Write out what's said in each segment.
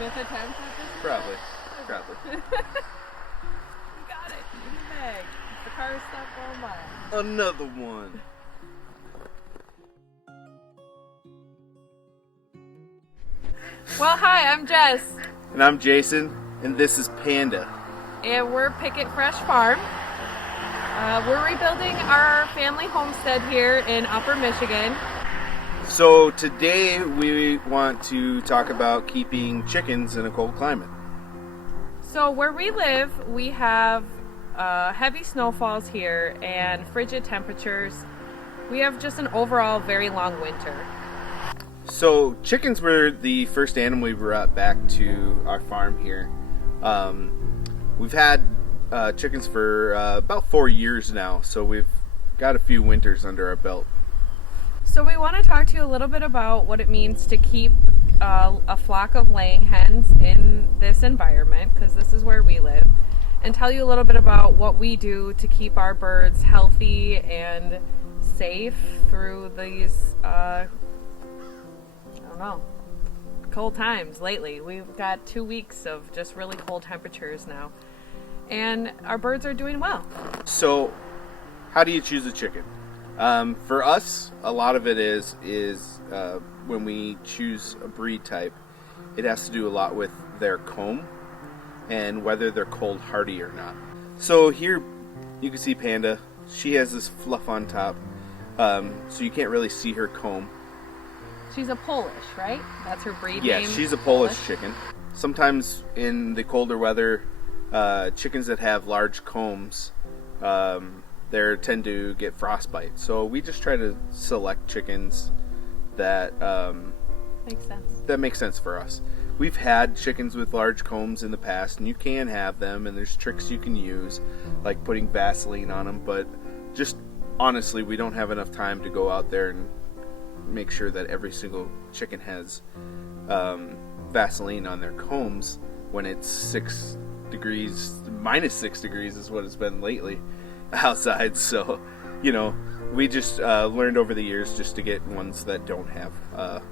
fifth attempt at this? Probably. You got it. In the bag. The car stopped going by. Another one. Well, hi, I'm Jess. And I'm Jason, and this is Panda. And we're Pickett Fresh Farm. We're rebuilding our family homestead here in Upper Michigan. So today we want to talk about keeping chickens in a cold climate. So where we live, we have heavy snowfalls here and frigid temperatures. We have just an overall very long winter. So chickens were the first animal we brought back to our farm here. We've had chickens for about 4 years now, so we've got a few winters under our belt. So we want to talk to you a little bit about what it means to keep a flock of laying hens in this environment, because this is where we live, and tell you a little bit about what we do to keep our birds healthy and safe through these, cold times lately. We've got 2 weeks of just really cold temperatures now, and our birds are doing well. So how do you choose a chicken? For us, a lot of it is when we choose a breed type, it has to do a lot with their comb and whether they're cold hardy or not. So here you can see Panda. She has this fluff on top, so you can't really see her comb. She's a Polish, right? That's her breed name? Yeah, she's a Polish chicken. Sometimes in the colder weather, chickens that have large combs, they tend to get frostbite. So we just try to select chickens that make sense for us. We've had chickens with large combs in the past, and you can have them, and there's tricks you can use, like putting Vaseline on them, but just honestly, we don't have enough time to go out there and make sure that every single chicken has Vaseline on their combs when it's minus 6 degrees is what it's been lately outside. So, we just learned over the years just to get ones that don't have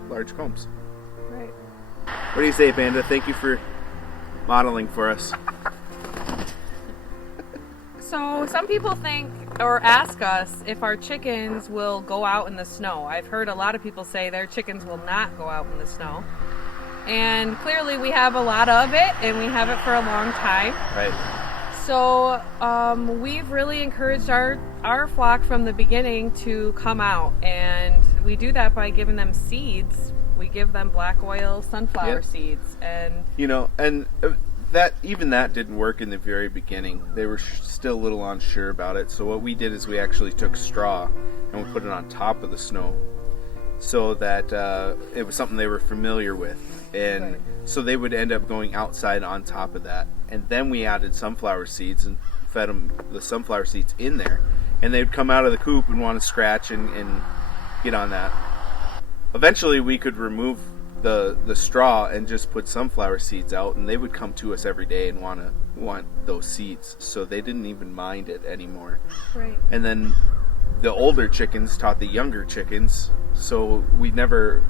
large combs. Right. What do you say, Panda? Thank you for modeling for us. So some people think or ask us if our chickens will go out in the snow. I've heard a lot of people say their chickens will not go out in the snow. And clearly we have a lot of it, and we have it for a long time. Right. So we've really encouraged our flock from the beginning to come out, and we do that by giving them seeds. We give them black oil sunflower seeds, and that didn't work in the very beginning. They were still a little unsure about it. So what we did is we actually took straw and we put it on top of the snow, so that it was something they were familiar with. And so they would end up going outside on top of that. And then we added sunflower seeds and fed them the sunflower seeds in there. And they'd come out of the coop and want to scratch and get on that. Eventually we could remove the straw and just put sunflower seeds out, and they would come to us every day and want those seeds. So they didn't even mind it anymore. Right. And then the older chickens taught the younger chickens. So we never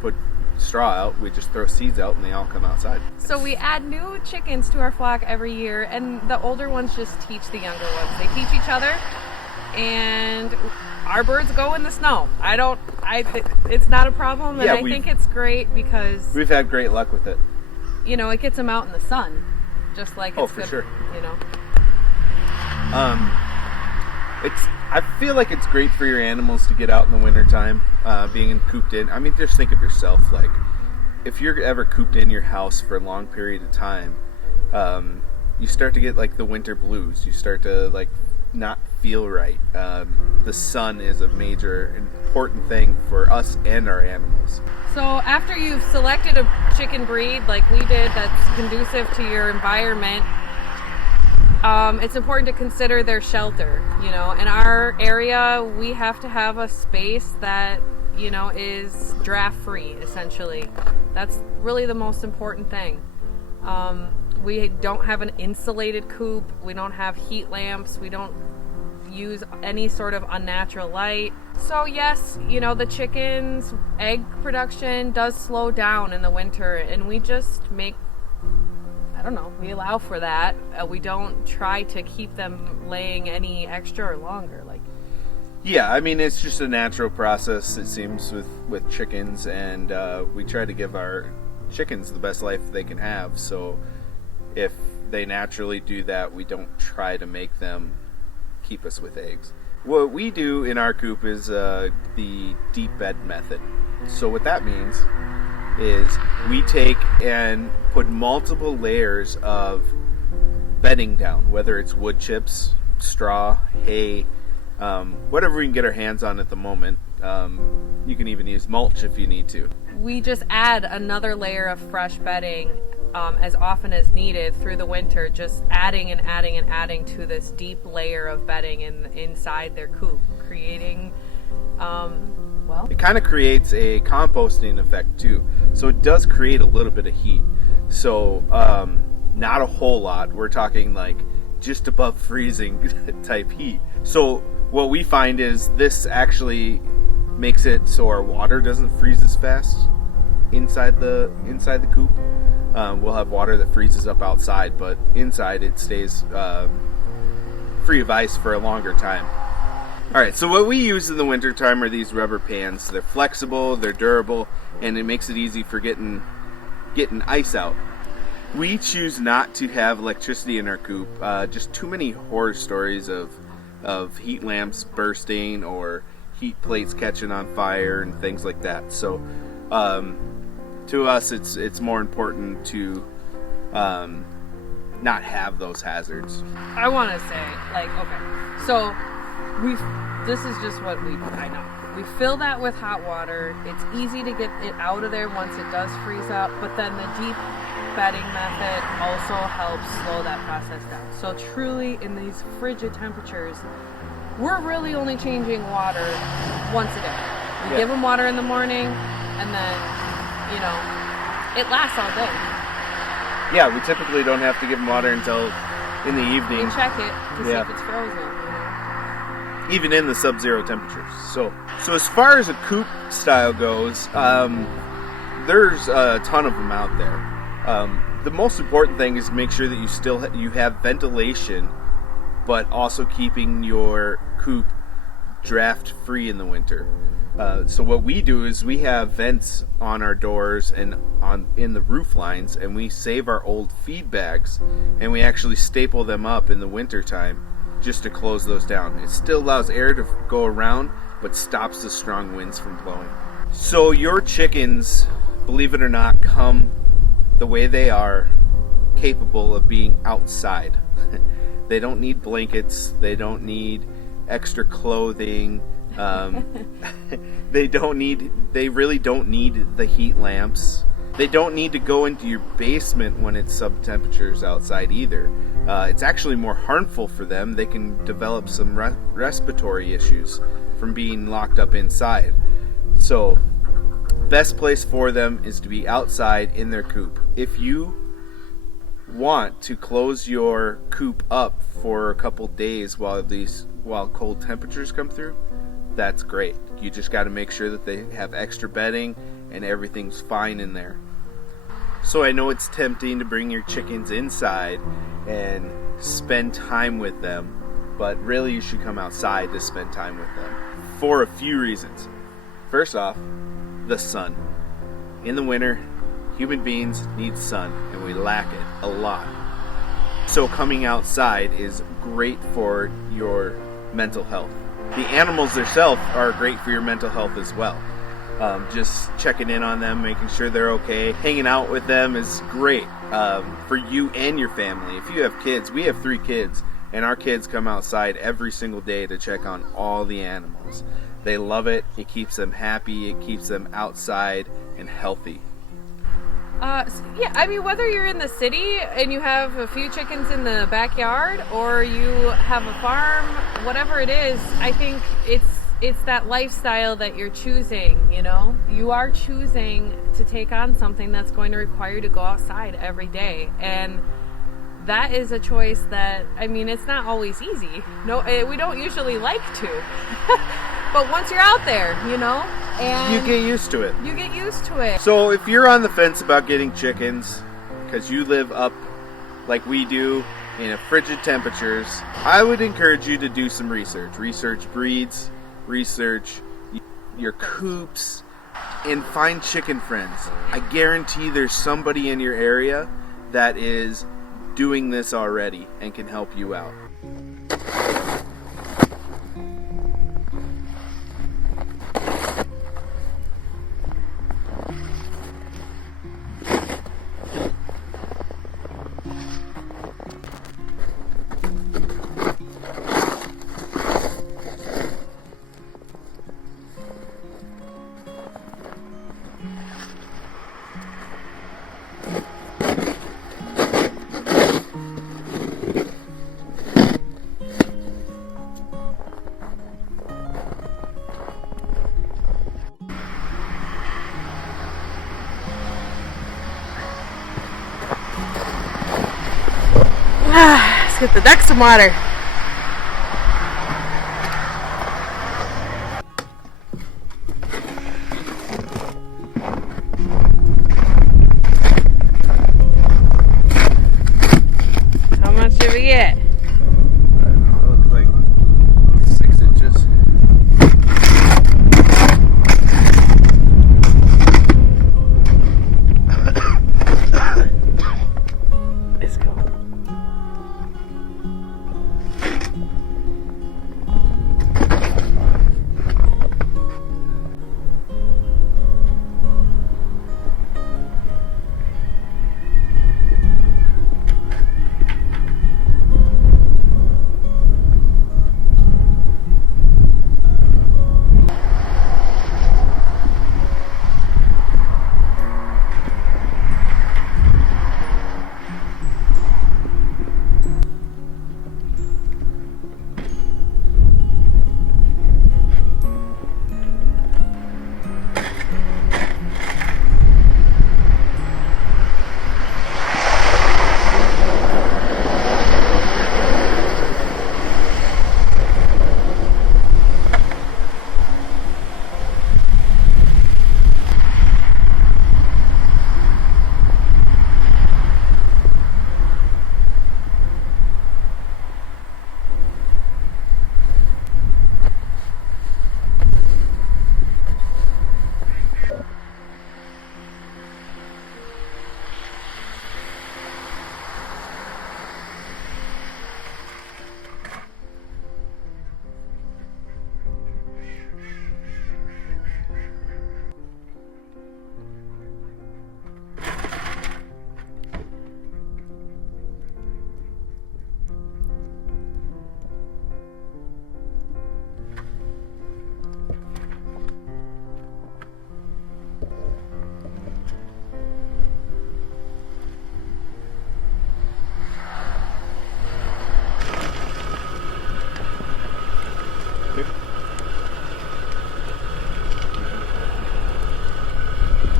put straw out. We just throw seeds out and they all come outside. So we add new chickens to our flock every year, and the older ones just teach the younger ones. They teach each other, and our birds go in the snow. It's not a problem, and I think it's great because we've had great luck with it. It gets them out in the sun, just like it's for good, sure. I feel like it's great for your animals to get out in the wintertime, being cooped in. I mean, just think of yourself, like, if you're ever cooped in your house for a long period of time, you start to get, like, the winter blues. You start to, like, not feel right. The sun is a major, important thing for us and our animals. So after you've selected a chicken breed, like we did, that's conducive to your environment, it's important to consider their shelter. In our area, we have to have a space that, is draft free, essentially. That's really the most important thing. We don't have an insulated coop. We don't have heat lamps. We don't use any sort of unnatural light. So yes, the chickens' egg production does slow down in the winter, and we just we allow for that. We don't try to keep them laying any extra or longer. Yeah, I mean, it's just a natural process, it seems, with chickens, and we try to give our chickens the best life they can have. So if they naturally do that, we don't try to make them keep us with eggs. What we do in our coop is the deep bed method. So what that means is we take and put multiple layers of bedding down, whether it's wood chips, straw, hay, whatever we can get our hands on at the moment. You can even use mulch if you need to. We just add another layer of fresh bedding as often as needed through the winter, just adding and adding and adding to this deep layer of bedding inside their coop, creating, it kind of creates a composting effect too. So it does create a little bit of heat. So not a whole lot. We're talking like just above freezing type heat. So what we find is this actually makes it so our water doesn't freeze as fast inside the coop. We'll have water that freezes up outside, but inside it stays free of ice for a longer time. Alright, so what we use in the wintertime are these rubber pans. They're flexible, they're durable, and it makes it easy for getting ice out. We choose not to have electricity in our coop. Just too many horror stories of heat lamps bursting or heat plates catching on fire and things like that. So to us, it's more important to not have those hazards. I want to say, so this is just what we do. I know. We fill that with hot water. It's easy to get it out of there once it does freeze up, but then the deep bedding method also helps slow that process down. So truly, in these frigid temperatures, we're really only changing water once a day. We give them water in the morning, and then, it lasts all day. Yeah, we typically don't have to give them water until in the evening. We check it to see if it's frozen. Even in the sub-zero temperatures. So as far as a coop style goes, there's a ton of them out there. The most important thing is to make sure that you have ventilation, but also keeping your coop draft free in the winter. So what we do is we have vents on our doors and in the roof lines, and we save our old feed bags, and we actually staple them up in the winter time just to close those down. It still allows air to go around, but stops the strong winds from blowing. So your chickens, believe it or not, come the way they are, capable of being outside. They don't need blankets. They don't need extra clothing. They really don't need the heat lamps. They don't need to go into your basement when it's sub-temperatures outside either. It's actually more harmful for them. They can develop some respiratory issues from being locked up inside. So, best place for them is to be outside in their coop. If you want to close your coop up for a couple days while cold temperatures come through, that's great. You just got to make sure that they have extra bedding and everything's fine in there. So I know it's tempting to bring your chickens inside and spend time with them, but really you should come outside to spend time with them for a few reasons. First off, the sun. In the winter, human beings need sun, and we lack it a lot. So coming outside is great for your mental health. The animals themselves are great for your mental health as well. Just checking in on them, making sure they're okay. Hanging out with them is great for you and your family. If you have kids, we have 3 kids, and our kids come outside every single day to check on all the animals. They love it. It keeps them happy. It keeps them outside and healthy. Yeah, I mean, whether you're in the city and you have a few chickens in the backyard, or you have a farm, whatever it is, I think it's that lifestyle that you're choosing, You are choosing to take on something that's going to require you to go outside every day. And that is a choice that, I mean, it's not always easy. No, we don't usually like to. But once you're out there, you know, and you get used to it. You get used to it. So if you're on the fence about getting chickens because you live up like we do in frigid temperatures, I would encourage you to do some research. Research breeds, research your coops, and find chicken friends. I guarantee there's somebody in your area that is doing this already and can help you out. Let's get the ducks some water. How much did we get? I don't know, it looks like 6 inches. Let's go.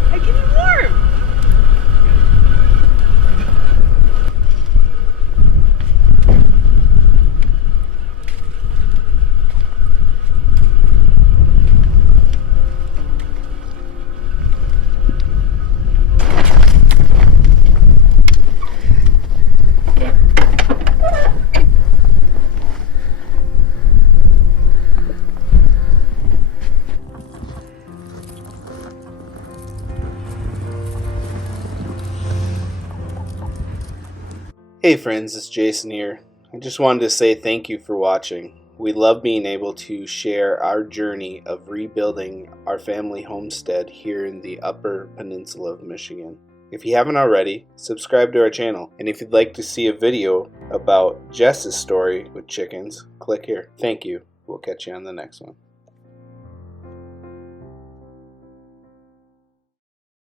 I get it warm. Hey friends, it's Jason here. I just wanted to say thank you for watching. We love being able to share our journey of rebuilding our family homestead here in the Upper Peninsula of Michigan. If you haven't already, subscribe to our channel. And if you'd like to see a video about Jess's story with chickens, click here. Thank you. We'll catch you on the next one.